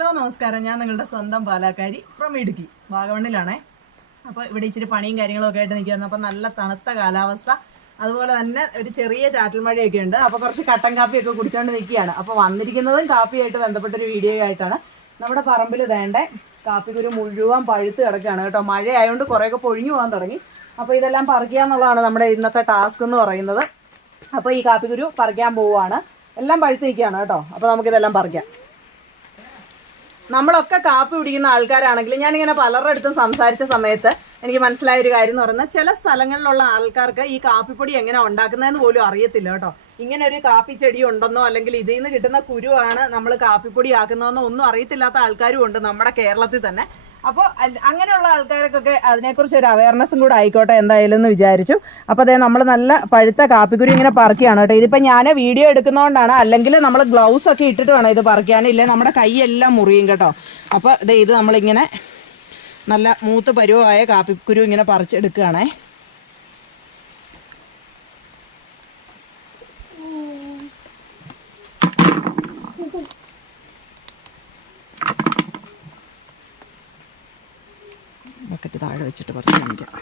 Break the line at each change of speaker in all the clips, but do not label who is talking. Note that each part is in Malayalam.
ഹലോ നമസ്കാരം. ഞാൻ നിങ്ങളുടെ സ്വന്തം പാലാക്കാരി ഫ്രം ഇടുക്കി വാഗമണ്ണിലാണേ. അപ്പോൾ ഇവിടെ ഇച്ചിരി പണിയും കാര്യങ്ങളൊക്കെ ആയിട്ട് നിൽക്കുകയായിരുന്നു. അപ്പോൾ നല്ല തണുത്ത കാലാവസ്ഥ. അതുപോലെ തന്നെ ഒരു ചെറിയ ചാറ്റൽ മഴയൊക്കെ ഉണ്ട്. അപ്പോൾ കുറച്ച് കട്ടൻ കാപ്പിയൊക്കെ കുടിച്ചുകൊണ്ട് നിൽക്കുകയാണ്. അപ്പോൾ വന്നിരിക്കുന്നതും കാപ്പിയായിട്ട് ബന്ധപ്പെട്ടൊരു വീഡിയോ ആയിട്ടാണ്. നമ്മുടെ പറമ്പിൽ വേണ്ട കാപ്പിക്കുരു മുഴുവൻ പഴുത്ത് കിടക്കുകയാണ് കേട്ടോ. മഴയായതുകൊണ്ട് കുറേയൊക്കെ പൊഴിഞ്ഞു പോകാൻ തുടങ്ങി. അപ്പോൾ ഇതെല്ലാം പറിക്കുക എന്നുള്ളതാണ് നമ്മുടെ ഇന്നത്തെ ടാസ്ക് എന്ന് പറയുന്നത്. അപ്പോൾ ഈ കാപ്പിക്കുരു പറിക്കാൻ പോവുകയാണ്. എല്ലാം പഴുത്ത് നിൽക്കുകയാണ് കേട്ടോ. അപ്പോൾ നമുക്കിതെല്ലാം പറിക്കാം. നമ്മളൊക്കെ കാപ്പി പിടിക്കുന്ന ആൾക്കാരാണെങ്കിൽ ഞാനിങ്ങനെ പലരുടെ അടുത്തും സംസാരിച്ച സമയത്ത് എനിക്ക് മനസ്സിലായ ഒരു കാര്യം എന്ന് പറഞ്ഞാൽ ചില സ്ഥലങ്ങളിലുള്ള ആൾക്കാർക്ക് ഈ കാപ്പിപ്പൊടി എങ്ങനെ ഉണ്ടാക്കുന്നതെന്ന് പോലും അറിയത്തില്ല കേട്ടോ. ഇങ്ങനെ ഒരു കാപ്പി ചെടി ഉണ്ടെന്നോ അല്ലെങ്കിൽ ഇതിൽ നിന്ന് കിട്ടുന്ന കുരുവാണ് നമ്മൾ കാപ്പിപ്പൊടി ആക്കുന്നതെന്നോ ഒന്നും അറിയത്തില്ലാത്ത ആൾക്കാരും ഉണ്ട് നമ്മുടെ കേരളത്തിൽ തന്നെ. അപ്പോൾ അങ്ങനെയുള്ള ആൾക്കാർക്കൊക്കെ അതിനെക്കുറിച്ച് ഒരു അവയർനെസ്സും കൂടെ ആയിക്കോട്ടെ എന്തായാലും എന്ന് വിചാരിച്ചു. അപ്പോൾ അതേ നമ്മൾ നല്ല പഴുത്ത കാപ്പിക്കുരി ഇങ്ങനെ പറക്കുകയാണ് കേട്ടോ. ഇതിപ്പോൾ ഞാൻ വീഡിയോ എടുക്കുന്നതുകൊണ്ടാണ് അല്ലെങ്കിൽ നമ്മൾ ഗ്ലൗസ് ഒക്കെ ഇട്ടിട്ട് വേണം ഇത് പറിക്കാൻ. ഇല്ലേ നമ്മുടെ കൈയെല്ലാം മുറിയും കേട്ടോ. അപ്പോൾ ഇത് നമ്മളിങ്ങനെ നല്ല മൂത്ത് പരുവമായ കാപ്പിക്കുരു ഇങ്ങനെ പറിച്ചെടുക്കുകയാണേ. താഴെ വെച്ചിട്ട് പറിച്ച് കാണിക്കാം.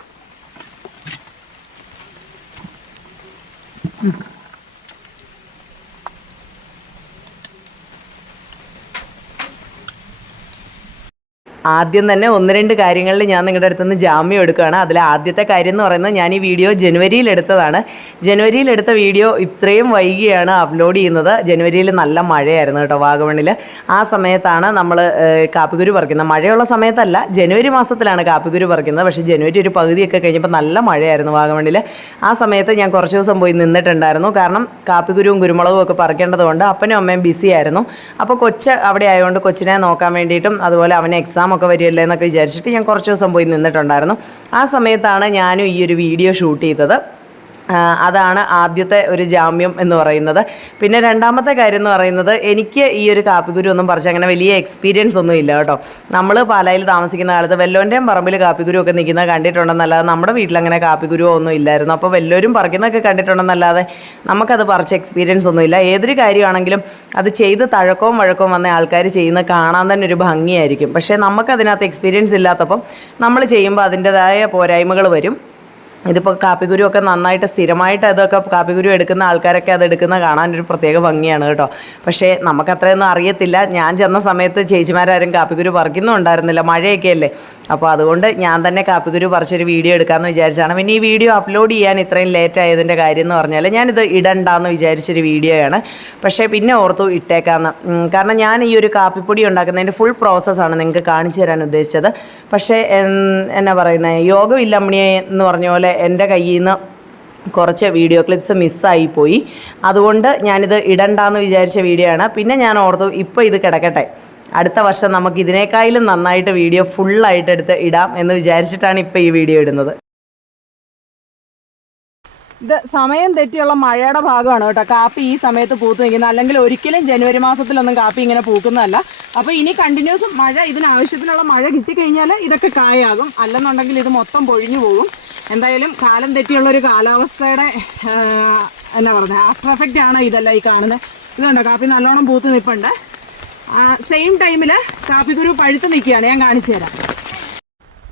ആദ്യം തന്നെ ഒന്ന് രണ്ട് കാര്യങ്ങളിൽ ഞാൻ നിങ്ങളുടെ അടുത്ത് നിന്ന് ജാമ്യം എടുക്കുകയാണ്. അതിൽ ആദ്യത്തെ കാര്യം എന്ന് പറയുന്നത് ഞാൻ ഈ വീഡിയോ ജനുവരിയിൽ എടുത്തതാണ്. ജനുവരിയിൽ എടുത്ത വീഡിയോ ഇത്രയും വൈകിയാണ് അപ്ലോഡ് ചെയ്യുന്നത്. ജനുവരിയിൽ നല്ല മഴയായിരുന്നു കേട്ടോ വാഗമണ്ണിൽ ആ സമയത്താണ് നമ്മൾ കാപ്പിക്കുരു പറിക്കുന്നത്. മഴയുള്ള സമയത്തല്ല ജനുവരി മാസത്തിലാണ് കാപ്പിക്കുരു പറിക്കുന്നത്. പക്ഷേ ജനുവരി ഒരു പകുതിയൊക്കെ കഴിഞ്ഞപ്പോൾ നല്ല മഴയായിരുന്നു വാഗമണ്ണിൽ ആ സമയത്ത് ഞാൻ കുറച്ച് ദിവസം പോയി നിന്നിട്ടുണ്ടായിരുന്നു. കാരണം കാപ്പിക്കുരുവും കുരുമുളകും ഒക്കെ പറിക്കേണ്ടതുകൊണ്ട് അപ്പനും അമ്മയും ബിസി ആയിരുന്നു. അപ്പോൾ കൊച്ച് അവിടെ ആയതുകൊണ്ട് കൊച്ചിനെ നോക്കാൻ വേണ്ടിയിട്ടും അതുപോലെ അവനെ എക്സാം ഒക്കെ വരികയല്ലേ എന്നൊക്കെ വിചാരിച്ചിട്ട് ഞാൻ കുറച്ച് ദിവസം പോയി നിന്നിട്ടുണ്ടായിരുന്നു. ആ സമയത്താണ് ഞാനും ഈ ഒരു വീഡിയോ ഷൂട്ട് ചെയ്തത്. അതാണ് ആദ്യത്തെ ഒരു ജാമ്യം എന്ന് പറയുന്നത്. പിന്നെ രണ്ടാമത്തെ കാര്യം എന്ന് പറയുന്നത് എനിക്ക് ഈ ഒരു കാപ്പിക്കുരു ഒന്നും പറിച്ച് അങ്ങനെ വലിയ എക്സ്പീരിയൻസ് ഒന്നും ഇല്ല കേട്ടോ. നമ്മൾ പാലായിൽ താമസിക്കുന്ന കാലത്ത് വെല്ലോന്റെയും പറമ്പിൽ കാപ്പിക്കുരു ഒക്കെ നിൽക്കുന്നത് കണ്ടിട്ടുണ്ടെന്നല്ലാതെ നമ്മുടെ വീട്ടിൽ അങ്ങനെ കാപ്പിക്കുരുവോ ഒന്നും ഇല്ലായിരുന്നു. അപ്പോൾ വെല്ലോരും പറിക്കുന്നതൊക്കെ കണ്ടിട്ടുണ്ടെന്നല്ലാതെ നമുക്കത് പറിച്ച എക്സ്പീരിയൻസ് ഒന്നും ഇല്ല. ഏതൊരു കാര്യമാണെങ്കിലും അത് ചെയ്ത് തഴക്കവും വഴക്കവും വന്ന ആൾക്കാർ ചെയ്യുന്ന കാണാൻ തന്നെ ഒരു ഭംഗിയായിരിക്കും. പക്ഷേ നമുക്കതിനകത്ത് എക്സ്പീരിയൻസ് ഇല്ലാത്തപ്പം നമ്മൾ ചെയ്യുമ്പോൾ അതിന്റെതായ പോരായ്മകൾ വരും. ഇതിപ്പോൾ കാപ്പിക്കുരു ഒക്കെ നന്നായിട്ട് സ്ഥിരമായിട്ട് അതൊക്കെ കാപ്പിക്കുരു എടുക്കുന്ന ആൾക്കാരൊക്കെ അത് എടുക്കുന്ന കാണാൻ ഒരു പ്രത്യേക ഭംഗിയാണ് കേട്ടോ. പക്ഷേ നമുക്കത്രയൊന്നും അറിയത്തില്ല. ഞാൻ ചെന്ന സമയത്ത് ചേച്ചിമാരാരും കാപ്പിക്കുരു പറിക്കുന്നും ഉണ്ടായിരുന്നില്ല. മഴയൊക്കെ അല്ലേ അപ്പോൾ അതുകൊണ്ട് ഞാൻ തന്നെ കാപ്പിക്കുരു പറിച്ചൊരു വീഡിയോ എടുക്കാമെന്ന് വിചാരിച്ചാണ്. പിന്നെ ഈ വീഡിയോ അപ്ലോഡ് ചെയ്യാൻ ഇത്രയും ലേറ്റ് ആയതിന്റെ കാര്യം എന്ന് പറഞ്ഞാൽ ഞാനിത് ഇടണ്ടാന്ന് വിചാരിച്ചൊരു വീഡിയോയാണ്. പക്ഷേ പിന്നെ ഓർത്തു ഇട്ടേക്കാന്ന്. കാരണം ഞാൻ ഈ ഒരു കാപ്പിപ്പൊടി ഉണ്ടാക്കുന്നതിന്റെ ഫുൾ പ്രോസസ്സാണ് നിങ്ങൾക്ക് കാണിച്ചു തരാൻ ഉദ്ദേശിച്ചത്. പക്ഷേ എന്നാ പറയുന്നത് യോഗമില്ലമ്മണിയെ എന്ന് പറഞ്ഞ പോലെ എന്റെ കയ്യിൽ നിന്ന് കുറച്ച് വീഡിയോ ക്ലിപ്സ് മിസ്സായി പോയി. അതുകൊണ്ട് ഞാനിത് ഇടണ്ടാന്ന് വിചാരിച്ച വീഡിയോ ആണ്. പിന്നെ ഞാൻ ഓർത്തു ഇപ്പോൾ ഇത് കിടക്കട്ടെ. അടുത്ത വർഷം നമുക്ക് ഇതിനേക്കാളും നന്നായിട്ട് വീഡിയോ ഫുള്ളായിട്ട് എടുത്ത് ഇടാം എന്ന് വിചാരിച്ചിട്ടാണ് ഇപ്പോൾ ഈ വീഡിയോ ഇടുന്നത്. ഇത് സമയം തെറ്റിയുള്ള മഴയുടെ ഭാഗമാണ് കേട്ടോ. കാപ്പി ഈ സമയത്ത് പൂത്ത് നിൽക്കുന്നത്. അല്ലെങ്കിൽ ഒരിക്കലും ജനുവരി മാസത്തിലൊന്നും കാപ്പി ഇങ്ങനെ പൂക്കുന്നതല്ല. അപ്പോൾ ഇനി കണ്ടിന്യൂസ് മഴ ഇതിനാവശ്യത്തിനുള്ള മഴ കിട്ടിക്കഴിഞ്ഞാൽ ഇതൊക്കെ കായാകും. അല്ലെന്നുണ്ടെങ്കിൽ ഇത് മൊത്തം പൊഴിഞ്ഞു പോകും. എന്തായാലും കാലം തെറ്റിയുള്ള ഒരു കാലാവസ്ഥയുടെ എന്നാ പറയുന്നത് ആഫ്റ്റർ എഫക്റ്റ് ആണ് ഇതെല്ലാം ഈ കാണുന്നത് ഇതുണ്ടോ? കാപ്പി നല്ലോണം പൂത്ത് നിൽപ്പുണ്ട് സെയിം ടൈമിൽ കാപ്പിക്കുരു പഴുത്ത് നിൽക്കുകയാണ് ഞാൻ കാണിച്ചു തരാം.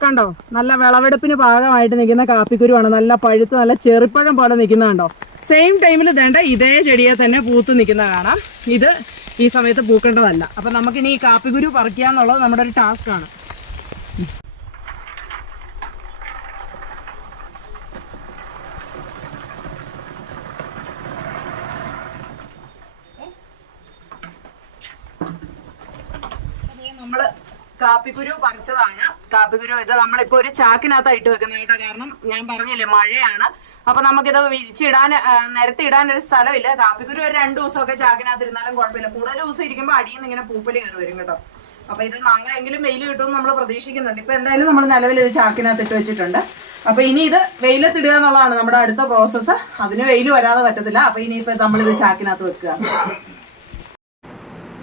കണ്ടോ? നല്ല വിളവെടുപ്പിന് പാകമായിട്ട് നിൽക്കുന്ന കാപ്പിക്കുരുവാണ് നല്ല പഴുത്ത് നല്ല ചെറുപ്പഴം പോലെ നിൽക്കുന്ന കണ്ടോ? സെയിം ടൈമിൽ വേണ്ട ഇതേ ചെടിയെ തന്നെ പൂത്ത് നിൽക്കുന്ന കാണാം. ഇത് ഈ സമയത്ത് പൂക്കേണ്ടതല്ല. അപ്പം നമുക്കിനി ഈ കാപ്പിക്കുരു പറിക്കുക എന്നുള്ളത് നമ്മുടെ ഒരു ടാസ്ക് ആണ് നമ്മൾ കാപ്പിക്കുരു പറിച്ചതാണ്. കാപ്പിക്കുരു ഇത് നമ്മളിപ്പോ ഒരു ചാക്കിനകത്ത് ഇട്ട് വെക്കുന്നതായിട്ട് കാരണം ഞാൻ പറഞ്ഞില്ലേ മഴയാണ്. അപ്പൊ നമുക്കിത് വിരിച്ചിടാൻ നിരത്തി ഇടാൻ ഒരു സ്ഥലമില്ല. കാപ്പിക്കുരു ഒരു രണ്ടു ദിവസമൊക്കെ ചാക്കിനകത്ത് ഇരുന്നാലും കുഴപ്പമില്ല. കൂടുതൽ ദിവസം ഇരിക്കുമ്പോൾ അടിയിൽ നിന്ന് ഇങ്ങനെ പൂപ്പൽ കയറി വരും കേട്ടോ. അപ്പൊ ഇത് നാളെ എങ്കിലും വെയിൽ കിട്ടുമെന്ന് നമ്മൾ പ്രതീക്ഷിക്കുന്നുണ്ട്. ഇപ്പൊ എന്തായാലും നമ്മൾ നിലവിൽ ഇത് ചാക്കിനകത്ത് ഇട്ട് വെച്ചിട്ടുണ്ട്. അപ്പൊ ഇനി ഇത് വെയിലത്തിടുക എന്നുള്ളതാണ് നമ്മുടെ അടുത്ത പ്രോസസ്സ് അതിന് വെയിൽ വരാതെ പറ്റത്തില്ല. അപ്പൊ ഇനിയിപ്പോ നമ്മളിത് ചാക്കിനകത്ത് വെക്കുക.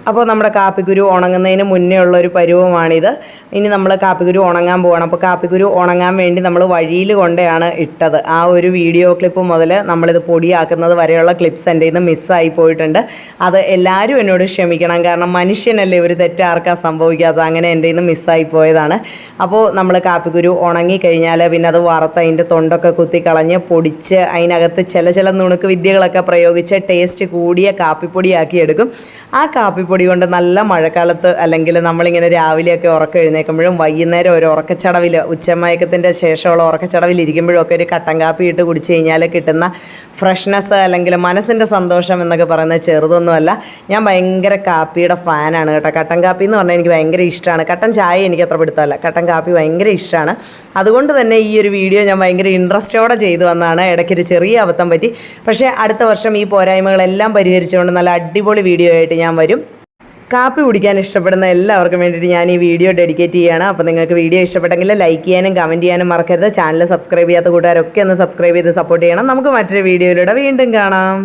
അപ്പോൾ നമ്മുടെ കാപ്പിക്കുരു ഉണങ്ങുന്നതിന് മുന്നേ ഉള്ള ഒരു പരുവമാണിത്. ഇനി നമ്മൾ കാപ്പിക്കുരു ഉണങ്ങാൻ പോകണം അപ്പോൾ കാപ്പിക്കുരു ഉണങ്ങാൻ വേണ്ടി നമ്മൾ വഴിയിൽ കൊണ്ടാണ് ഇട്ടത്. ആ ഒരു വീഡിയോ ക്ലിപ്പ് മുതൽ നമ്മളിത് പൊടിയാക്കുന്നത് വരെയുള്ള ക്ലിപ്സ് എന്റെ ഇന്ന് മിസ്സായി പോയിട്ടുണ്ട്. അത് എല്ലാവരും എന്നോട് ക്ഷമിക്കണം. കാരണം മനുഷ്യനല്ലേ ഒരു തെറ്റാർക്കാൻ സംഭവിക്കാത്ത അങ്ങനെ എന്റെ ഇന്ന് മിസ്സായി പോയതാണ്. അപ്പോൾ നമ്മൾ കാപ്പിക്കുരു ഉണങ്ങിക്കഴിഞ്ഞാൽ പിന്നെ അത് വറുത്ത് അതിന്റെ തൊണ്ടൊക്കെ കുത്തിക്കളഞ്ഞ് പൊടിച്ച് അതിനകത്ത് ചില ചില നുണുക്ക് വിദ്യകളൊക്കെ പ്രയോഗിച്ച് ടേസ്റ്റ് കൂടിയ കാപ്പിപ്പൊടിയാക്കി എടുക്കും. ആ കാപ്പിപ്പൊടി കൊണ്ട് നല്ല മഴക്കാലത്ത് അല്ലെങ്കിൽ നമ്മളിങ്ങനെ രാവിലെയൊക്കെ ഉറക്കം എഴുന്നേൽക്കുമ്പോഴും വൈകുന്നേരം ഒരു ഉറക്കച്ചടവിൽ ഉച്ചമയക്കത്തിന്റെ ശേഷമുള്ള ഉറക്കച്ചടവിൽ ഇരിക്കുമ്പോഴും ഒക്കെ ഒരു കട്ടൻ കാപ്പി ഇട്ട് കുടിച്ച് കഴിഞ്ഞാൽ കിട്ടുന്ന ഫ്രഷ്നെസ് അല്ലെങ്കിൽ മനസ്സിന്റെ സന്തോഷം എന്നൊക്കെ പറയുന്നത് ചെറുതൊന്നുമല്ല. ഞാൻ ഭയങ്കര കാപ്പിയുടെ ഫാനാണ് കേട്ടോ. കട്ടൻ കാപ്പി എന്ന് പറഞ്ഞാൽ എനിക്ക് ഭയങ്കര ഇഷ്ടമാണ്. കട്ടൻ ചായ എനിക്ക് അത്ര പിടുത്തമല്ല. കട്ടൻ കാപ്പി ഭയങ്കര ഇഷ്ടമാണ്. അതുകൊണ്ട് തന്നെ ഈ ഒരു വീഡിയോ ഞാൻ ഭയങ്കര ഇൻട്രസ്റ്റോടെ ചെയ്തു വന്നതാണ്. ഇടയ്ക്കൊരു ചെറിയ അബദ്ധം പറ്റി. പക്ഷേ അടുത്ത വർഷം ഈ പോരായ്മകളെല്ലാം പരിഹരിച്ചുകൊണ്ട് നല്ല അടിപൊളി വീഡിയോ ആയിട്ട് ഞാൻ വരും. കാപ്പി കുടിക്കാൻ ഇഷ്ടപ്പെടുന്ന എല്ലാവർക്കും വേണ്ടിയിട്ട് ഞാൻ ഈ വീഡിയോ ഡെഡിക്കേറ്റ് ചെയ്യുകയാണ് അപ്പോൾ നിങ്ങൾക്ക് വീഡിയോ ഇഷ്ടപ്പെട്ടെങ്കിൽ ലൈക്ക് ചെയ്യാനും കമന്റ് ചെയ്യാനും മറക്കരുത്. ചാനൽ സബ്സ്ക്രൈബ് ചെയ്യാത്ത കൂട്ടുകാരൊക്കെ ഒന്ന് സബ്സ്ക്രൈബ് ചെയ്ത് സപ്പോർട്ട് ചെയ്യണം. നമുക്ക് മറ്റൊരു വീഡിയോയിലൂടെ വീണ്ടും കാണാം.